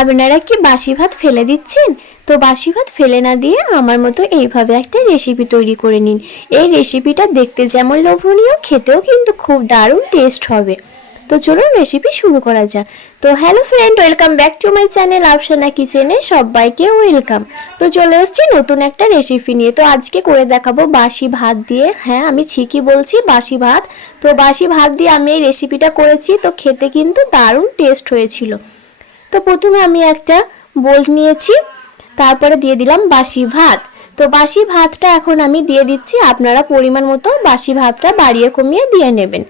আপনারা কি বাসি ভাত ফেলে দিচ্ছেন? তো বাসি ভাত ফেলে না দিয়ে আমার মতো এইভাবে একটা রেসিপি তৈরি করে নিন। এই রেসিপিটা দেখতে যেমন লোভনীয়, খেতেও কিন্তু খুব দারুণ টেস্ট হবে। তো চলুন রেসিপি শুরু করা যাক। তো hello friend welcome back to my channel Afsana কিচেনে সবাইকে ওয়েলকাম তো চলে এসেছি নতুন একটা রেসিপি নিয়ে। তো আজকে করে দেখাবো বাসি ভাত দিয়ে। হ্যাঁ আমি ঠিকই বলছি বাসি ভাত। তো বাসি ভাত দিয়ে আমি এই রেসিপিটা করেছি। তো খেতে কিন্তু দারুণ টেস্ট হয়েছিল। তো প্রথমে আমি একটা বোল নিয়েছি, তারপরে দিয়ে দিলাম বাসি ভাত। তো বাসি ভাতটা এখন আমি দিয়ে দিচ্ছি, আপনারা পরিমাণ মতো বাসি ভাতটা বাড়িয়ে কমিয়ে দিয়ে নেবেন।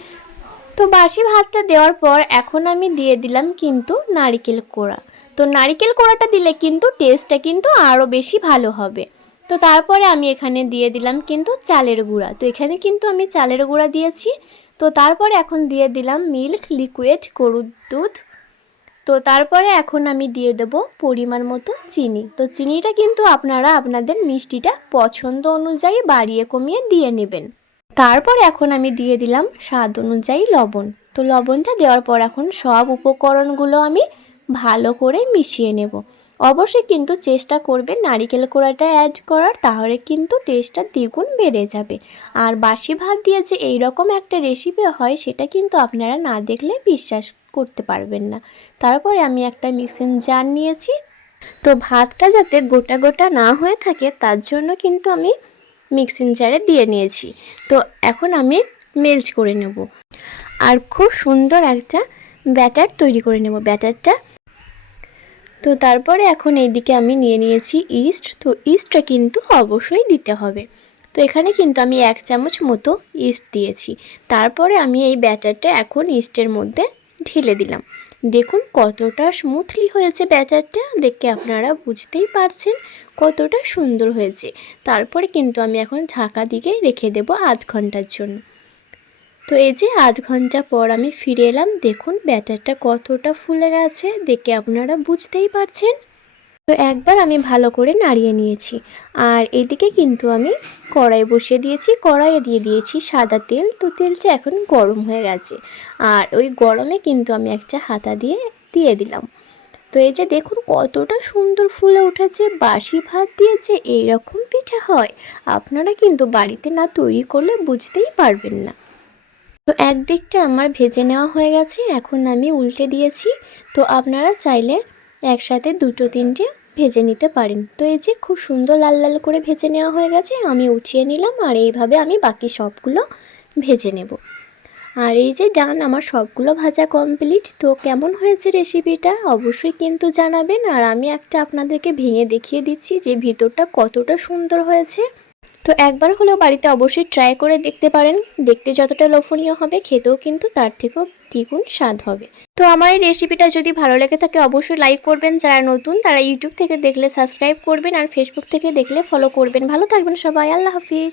তো বাসি ভাতটা দেওয়ার পর এখন আমি দিয়ে দিলাম কিন্তু নারিকেল কোড়া। তো নারিকেল কোড়াটা দিলে কিন্তু টেস্টটা কিন্তু আরও বেশি ভালো হবে। তো তারপরে আমি এখানে দিয়ে দিলাম কিন্তু চালের গুঁড়া। তো এখানে কিন্তু আমি চালের গুঁড়া দিয়েছি। তো তারপরে এখন দিয়ে দিলাম মিল্ক লিকুইড গরুর দুধ। তো তারপরে এখন আমি দিয়ে দেব পরিমাণ মতো চিনি। তো চিনিটা কিন্তু আপনারা আপনাদের মিষ্টিটা পছন্দ অনুযায়ী বাড়িয়ে কমিয়ে দিয়ে নেবেন। তারপর এখন আমি দিয়ে দিলাম স্বাদ অনুযায়ী লবণ। তো লবণটা দেওয়ার পর এখন সব উপকরণগুলো আমি ভালো করে মিশিয়ে নেব। অবশ্যই কিন্তু চেষ্টা করবেন নারিকেল কোড়াটা অ্যাড করার, তাহলে কিন্তু টেস্টটা দ্বিগুণ বেড়ে যাবে। আর বাসি ভাত দিয়ে যে এইরকম একটা রেসিপি হয়, সেটা কিন্তু আপনারা না দেখলে বিশ্বাস করতে পারবেন না। তারপরে আমি একটা মিক্সিং জার নিয়েছি। তো ভাতটা যাতে গোটা গোটা না হয়ে থাকে, তার জন্য কিন্তু আমি মিক্সিং জারে দিয়ে নিয়েছি। তো এখন আমি মেল্ট করে নেব। আর খুব সুন্দর একটা ব্যাটার তৈরি করে নেব। ব্যাটারটা তো তারপরে এখন এইদিকে আমি নিয়ে নিয়েছি ইস্ট। তো ইস্টটা কিন্তু অবশ্যই দিতে হবে। তো এখানে কিন্তু আমি এক চামচ মতো ইস্ট দিয়েছি। তারপরে আমি এই ব্যাটারটা এখন ইস্টের মধ্যে ঢেলে দিলাম। দেখুন কতটা স্মুথলি হয়েছে ব্যাটারটা। দেখে আপনারা বুঝতেই পারছেন কতটা সুন্দর হয়েছে। তারপরে কিন্তু আমি এখন ঢাকা দিকে রেখে দেব আধ ঘণ্টার জন্য। তো এই যে আধ ঘণ্টা পর আমি ফিরে এলাম, দেখুন ব্যাটারটা কতটা ফুলে গেছে, দেখে আপনারা বুঝতেই পারছেন। তো একবার আমি ভালো করে নাড়িয়ে নিয়েছি, আর এদিকে কিন্তু আমি কড়াই বসিয়ে দিয়েছি, কড়াইয়ে দিয়ে দিয়েছি সাদা তেল, তো তেলটা এখন গরম হয়ে গেছে, আর ওই গরমে কিন্তু আমি একটা হাতা দিয়ে দিয়ে দিলাম। তো এই যে দেখুন কতটা সুন্দর ফুলে উঠেছে, বাসি ভাত দিয়েছে এইরকম পিঠা হয়, আপনারা কিন্তু বাড়িতে না তৈরি করলে বুঝতেই পারবেন না। তো একদিকটা আমার ভেজে নেওয়া হয়ে গেছে, এখন আমি উল্টে দিয়েছি। তো আপনারা চাইলে একসাথে দুটো তিনটে ভেজে নিতে পারেন। তো এই যে খুব সুন্দর লাল লাল করে ভেজে নেওয়া হয়ে গেছে, আমি উঠিয়ে নিলাম আর এইভাবে আমি বাকি সবগুলো ভেজে নেব। আর এই যে ডান আমার সবগুলো ভাজা কমপ্লিট তো কেমন হয়েছে রেসিপিটা অবশ্যই কিন্তু জানাবেন। আর আমি একটা আপনাদেরকে ভেঙে দেখিয়ে দিচ্ছি যে ভিতরটা কতটা সুন্দর হয়েছে। তো একবার হলেও বাড়িতে অবশ্যই ট্রাই করে দেখতে পারেন। দেখতে যতটা লোভনীয় হবে, খেতেও কিন্তু তার থেকেও দ্বিগুণ স্বাদ হবে। তো আমার এই রেসিপিটা যদি ভালো লেগে থাকে, অবশ্যই লাইক করবেন। যারা নতুন, তারা ইউটিউব থেকে দেখলে সাবস্ক্রাইব করবেন আর ফেসবুক থেকে দেখলে ফলো করবেন। ভালো থাকবেন সবাই, আল্লাহ হাফিজ।